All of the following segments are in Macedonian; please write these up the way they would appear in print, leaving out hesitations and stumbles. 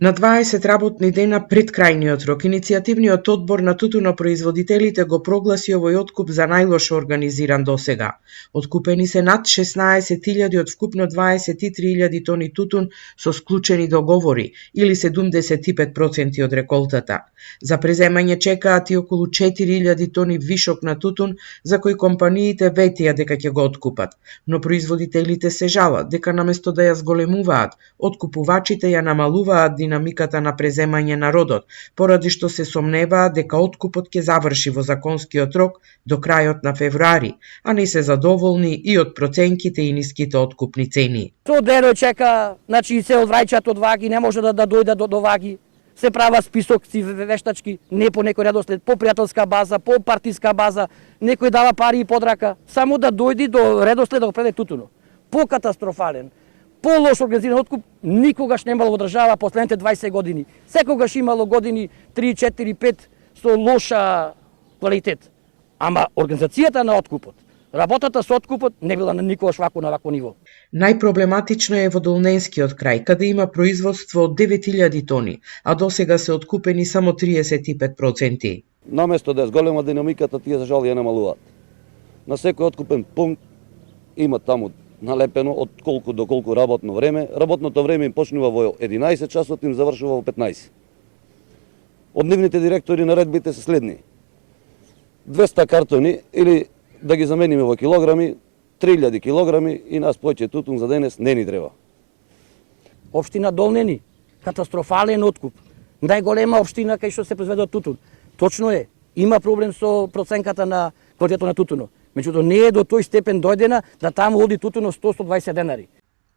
На 20 работни дена пред крајниот рок, иницијативниот одбор на тутунопроизводителите го прогласи овој откуп за најлошо организиран досега. Откупени се над 16.000 од вкупно 23.000 тони тутун со склучени договори, или 75% од реколтата. За преземање чекаат и околу 4.000 тони вишок на тутун, за кој компаниите ветија дека ќе го откупат, но производителите се жалат дека наместо да ја зголемуваат, откупувачите ја намалуваат динамиката на преземање на родот, поради што се сомневаат дека откупот ќе заврши во законскиот рок до крајот на февруари, а не се задоволни и од проценките и ниските откупни цени. Со дено чека, значи се одвраќаат од ваги, не може да дојде до ваги. Се права списокци вештачки, не по некој редослед, по пријателска база, по партиска база, некој дава пари и подрака, само да дојди до редослед да го преде тутуно. По-катастрофален, по-лош организиран откуп никогаш немало во држава последните 20 години. Секогаш имало години 3, 4, 5 со лоша квалитет. Ама организацијата на откупот, работата со откупот не била на никогаш на вако ниво. Најпроблематично е во Долненскиот крај, каде има производство од 9.000 тони, а досега се откупени само 35%. Наместо да е зголема динамиката, тие за жал ја намалуваат. На секој откупен пункт има таму налепено од колку до колку работно време. Работното време им почнува во 11 часот, им завршува во 15. Од нивните директори наредбите се следни: 200 картони или да ги замениме во килограми, 3000 килограми и нас повеќе тутун за денес не ни треба. Општина Долнени, катастрофален откуп. Најголема општина кај што се произведува тутун. Точно е, има проблем со проценката на квалитетот на тутунот. Меѓутоа не е до тој степен дојдена да таму оди тутуно 100-120 денари.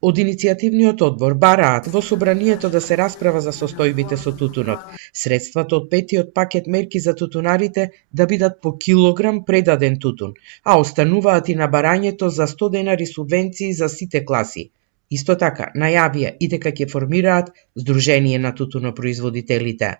Од иницијативниот одбор бараат во собранието да се расправа за состојбите со тутунот, средствата од петиот пакет мерки за тутунарите да бидат по килограм предаден тутун, а остануваат и на барањето за 100 денари субвенции за сите класи. Исто така, најавија и дека ќе формираат Сдружение на тутунопроизводителите.